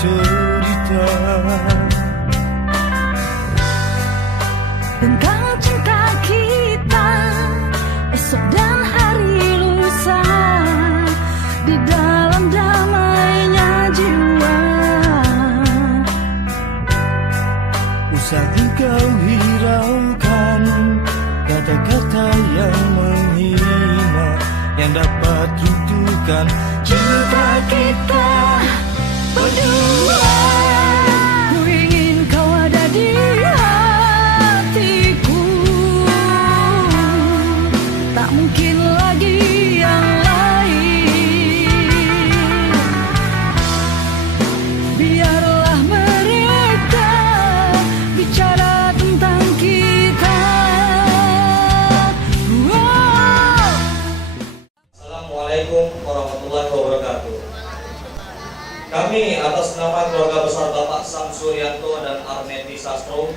cerita tentang cinta kita esok dan hari lusa di dalam damainya jiwa. Usah engkau hiraukan kata-kata yang menghina yang dapat runtuhkan cinta kita berdua. Ku ingin kau ada di hatiku, tak mungkin lagi yang lain. Biarlah mereka bicara tentang kita. Assalamualaikum warahmatullahi wabarakatuh. Kami atas nama keluarga besar Bapak Sam Suryanto dan Arneti Sastro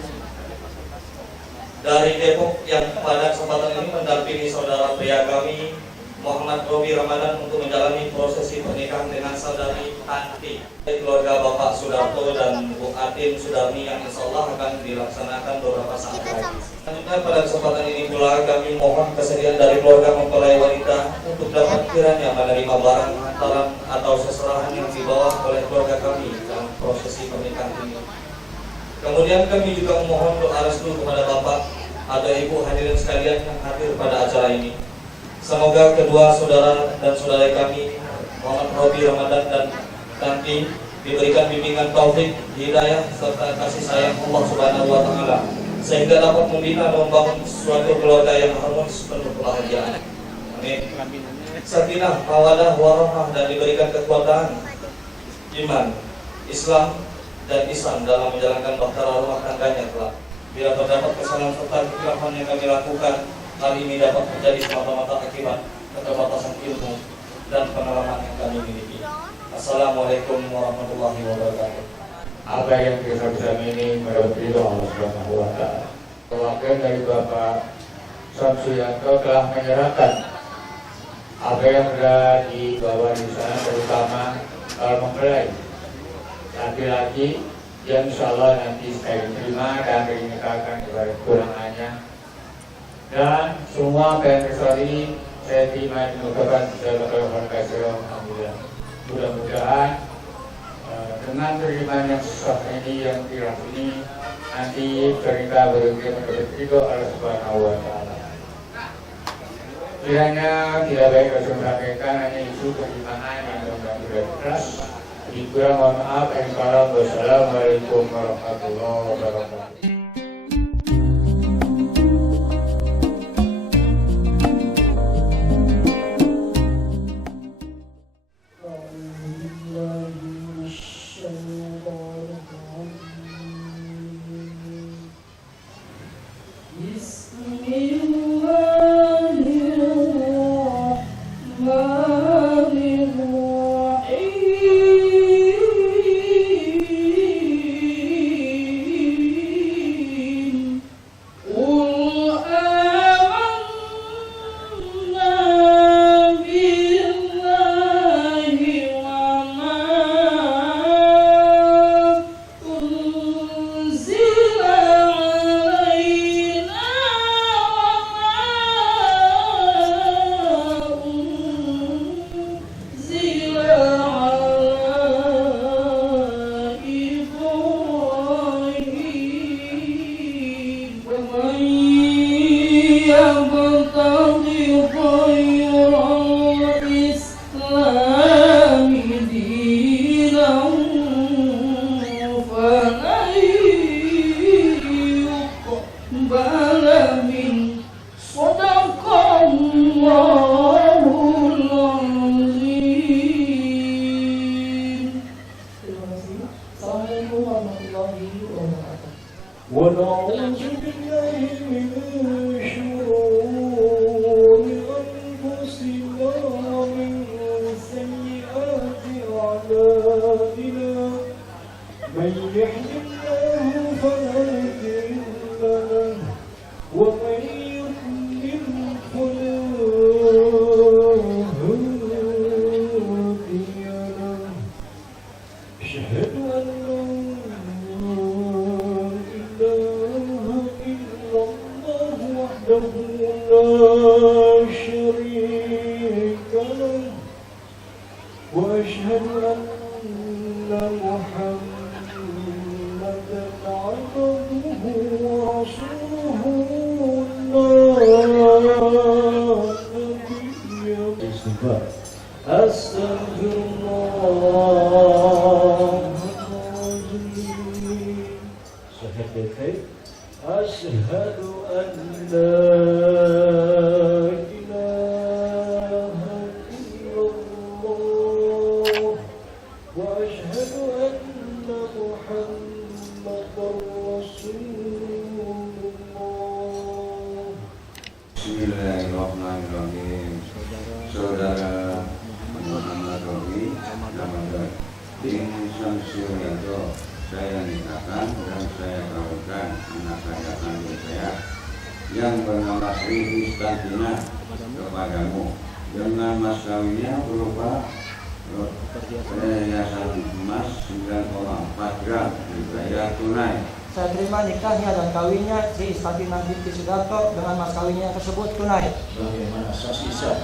dari Depok yang pada kesempatan ini mendampingi saudara pria kami Muhammad Robi Ramadan untuk menjalani prosesi pernikahan dengan saudari Tanti. Keluarga Bapak Sudarto dan Bu Atin Sudarni yang insya Allah akan dilaksanakan beberapa saat lagi. Selanjutnya pada kesempatan ini pula kami mohon kesediaan dari keluarga mempelai wanita untuk dapat kiranya menerima barang hantaran atau seserahan yang dibawa oleh keluarga kami dalam prosesi pernikahan ini. Kemudian kami juga memohon doa restu kepada Bapak atau Ibu hadirin sekalian yang hadir pada acara ini. Semoga kedua saudara dan saudari kami Muhammad Robi Ramadan dan Tanti diberikan bimbingan taufik, hidayah serta kasih sayang Allah Subhanahu wa taala sehingga dapat membina dan membangun suatu keluarga yang harmonis penuh kebahagiaan. Amin. Sakinah, mawadah, warahmah dan diberikan kekuatan iman, Islam dan Islam dalam menjalankan bahtera rumah tangganya kelak. Bila terdapat kesalahan serta kekhilafan yang kami lakukan, hal ini dapat menjadi semata-mata akibat keterbatasan ilmu dan pengalaman yang kami miliki. Assalamualaikum warahmatullahi wabarakatuh. Apa yang kita bersama ini mendapat ridho Allah Subhanahu wa taala. Perwakilan dari Bapak Sam Suryanto telah menyerahkan apa yang ada di bawah di sana, terutama mempelai laki-laki yang insya Allah nanti saya diterima dan dinikahkan kepada tunangannya. Dan semua PNS ini saya terima dan mengucapkan terima kasih. Alhamdulillah. Mudah-mudahan dengan terimanya sah ini yang dirah ini nanti pernikahan berikutnya mendapat ridho Allah Subhanahu wa taala. Kiranya tidak baik kalau sampaikan hanya isu pertimbangan yang benar-benar keras. Dikurang mohon maaf. Wassalamualaikum warahmatullahi wabarakatuh. لا شريك له وأشهد أن محمدا عبده ورسوله أستغفر الله العظيم شهادتين أشهد أن لا إله إلا الله وأشهد أن محمدا رسول الله. Bismillahirrahmanirrahim. Saudara Muhammad Robi Ramadan bin Syamsiyanto, saya nikahkan dan saya kawinkan anak saya kandung saya yang bernama Sri Istantina kepadamu dengan mas kawinnya berupa perhiasan emas 9,4 gram dibayar tunai. Saya terima nikahnya dan kawinnya Sri Istantina binti Sudarto dengan mas kawinnya tersebut tunai. Bagaimana saksi sah?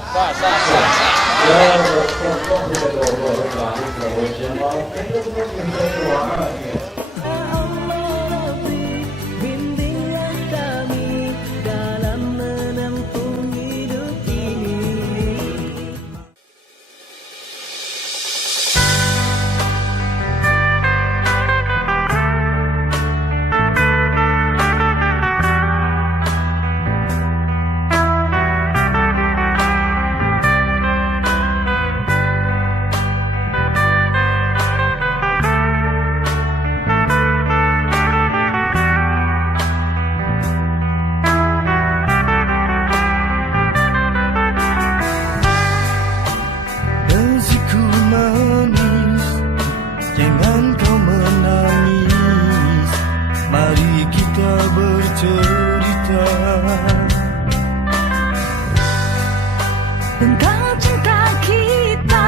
Bimbinglah kami dalam menempuh hidup ini. Kasihku manis, jangan kau menangis. Mari kita bercerita Tentang cinta kita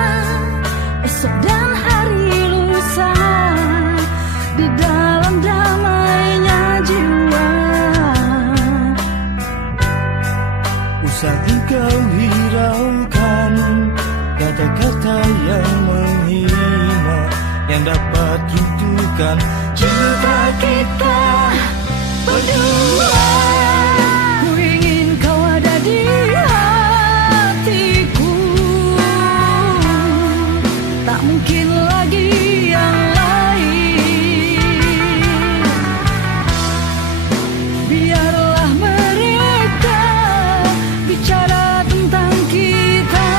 esok dan hari lusa di dalam damainya jiwa. Usah engkau hiraukan kata-kata yang menghina, yang dapat runtuhkan cinta kita berdua. Ku ingin kau ada di hatiku, tak mungkin lagi yang lain. Biarlah mereka bicara tentang kita.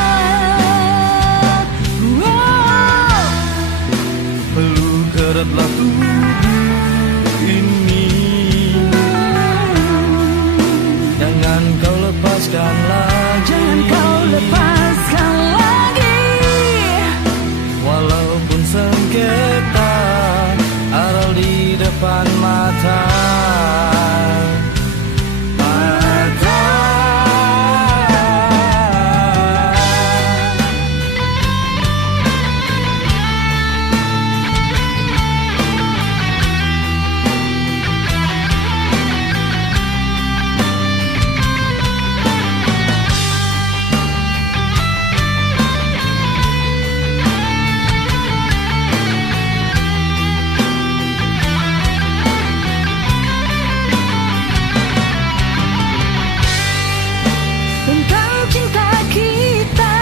Peluk eratlah tubuh ini, jangan kau lepaskan lagi. Jangan kau lepaskan lagi. Walaupun sengketa aral di depan mata. Tentang cinta kita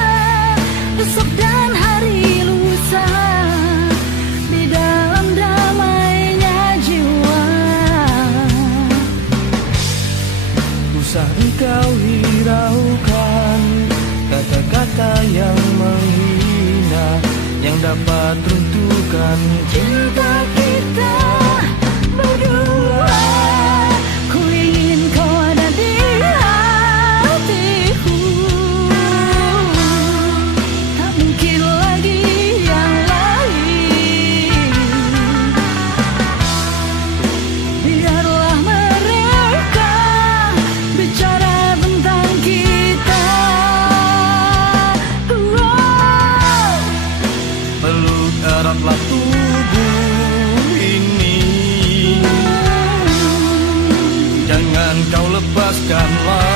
esok dan hari lusa di dalam damainya jiwa. Usah engkau hiraukan kata-kata yang menghina, yang dapat runtuhkan Cinta kita berdua. Ku ingin kau ada di hatiku, tak mungkin lagi yang lain. Biarlah mereka bicara tentang kita. peluk eratlah tubuh ini, jangan kau lepaskan lagi.